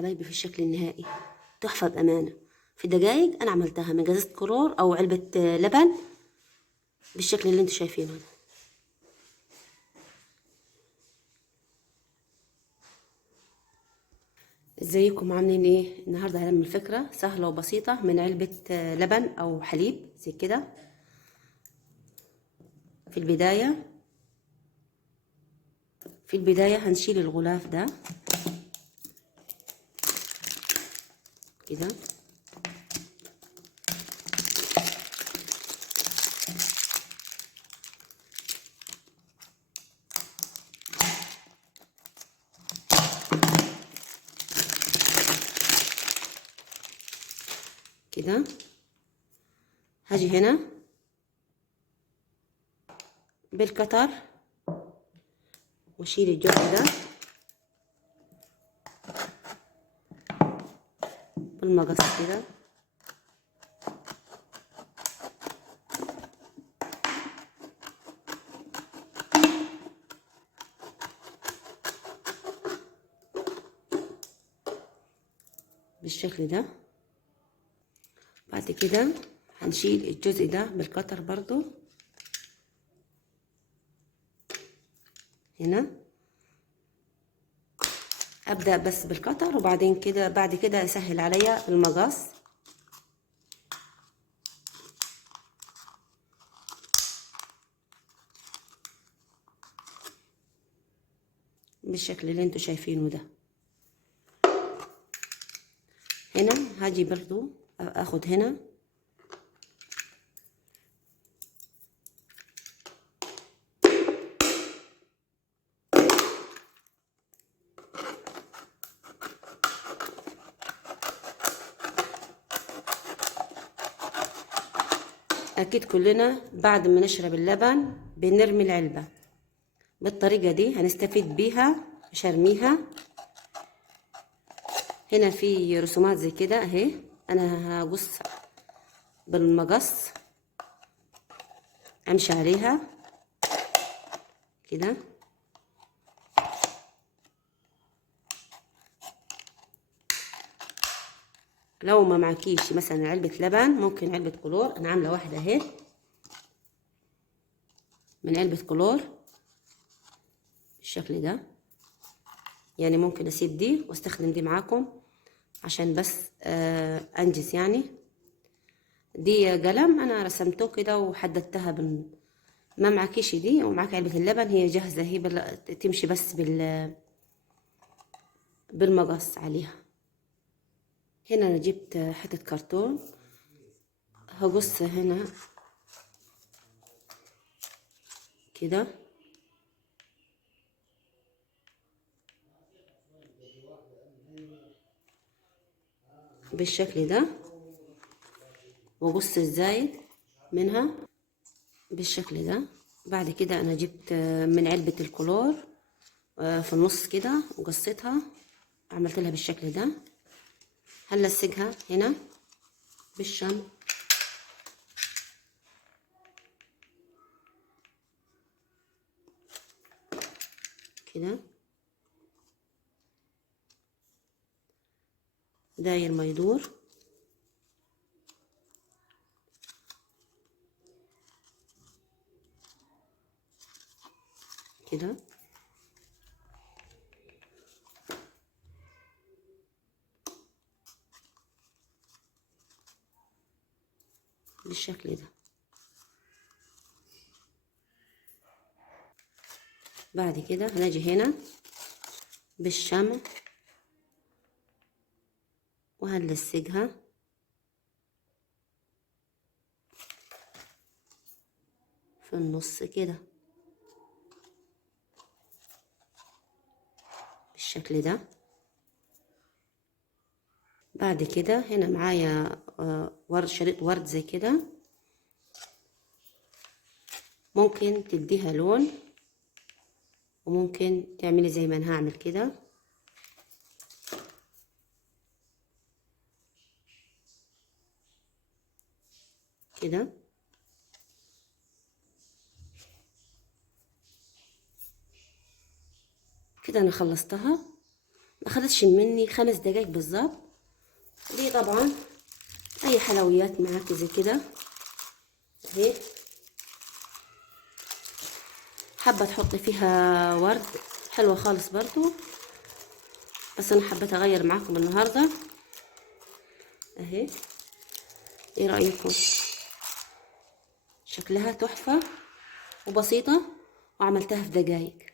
حبايبي في الشكل النهائي، تحفة بأمانة. في دقايق أنا عملتها من جازة كلور أو علبة لبن بالشكل اللي انتوا شايفينه ده. ازيكم عاملين ايه؟ النهارده هنعمل فكرة سهلة وبسيطة من علبة لبن أو حليب زي كده. في البداية هنشيل الغلاف ده كده، كده. هاجي هنا بالقطر واشيل الجزء ده بالمقص كده، بالشكل ده. بعد كده هنشيل الجزء ده بالقطر برضو هنا. ابدا بس بالقطر وبعدين كده بعد كده اسهل عليا المقص. بالشكل اللي انتوا شايفينه ده. هنا هاجي برضو اخد هنا اكيد كلنا بعد ما نشرب اللبن بنرمي العلبة. بالطريقة دي هنستفيد بيها، مش هرميها. هنا في رسومات زي كده اهي، انا هقص بالمقص، امشي عليها كده. لو ما معكيش مثلا علبة لبن ممكن علبة كلور، انا عاملة واحدة اهي من علبة كلور بالشكل ده. يعني ممكن اسيب دي واستخدم دي معاكم عشان بس انجز. يعني دي قلم انا رسمته كده وحددتها ما معكيش دي ومعاك علبة اللبن هي جاهزة، هي تمشي بس بالمقص عليها. هنا انا جبت حتة كرتون، هقص هنا كده بالشكل ده، واقص الزايد منها بالشكل ده. بعد كده انا جبت من علبة الكلور في النص كده وقصيتها، عملت لها بالشكل ده. هنلصقها هنا بالشمع كده، داير ما يدور كده. بالشكل ده. بعد كده هنجي هنا بالشمع وهنلصقها في النص كده بالشكل ده. بعد كده هنا معايا ورد، شريط ورد زي كده، ممكن تديها لون وممكن تعملي زي ما انا هعمل كده كده. كده انا خلصتها. ما خدتش مني 5 دقايق بالظبط. دي طبعا اي حلويات معاكي زي كده اهي، حابه تحطي فيها ورد حلوه خالص برضو، بس انا حبيت اغير معاكم النهارده اهي. ايه رايكم؟ شكلها تحفه وبسيطه وعملتها في دقايق.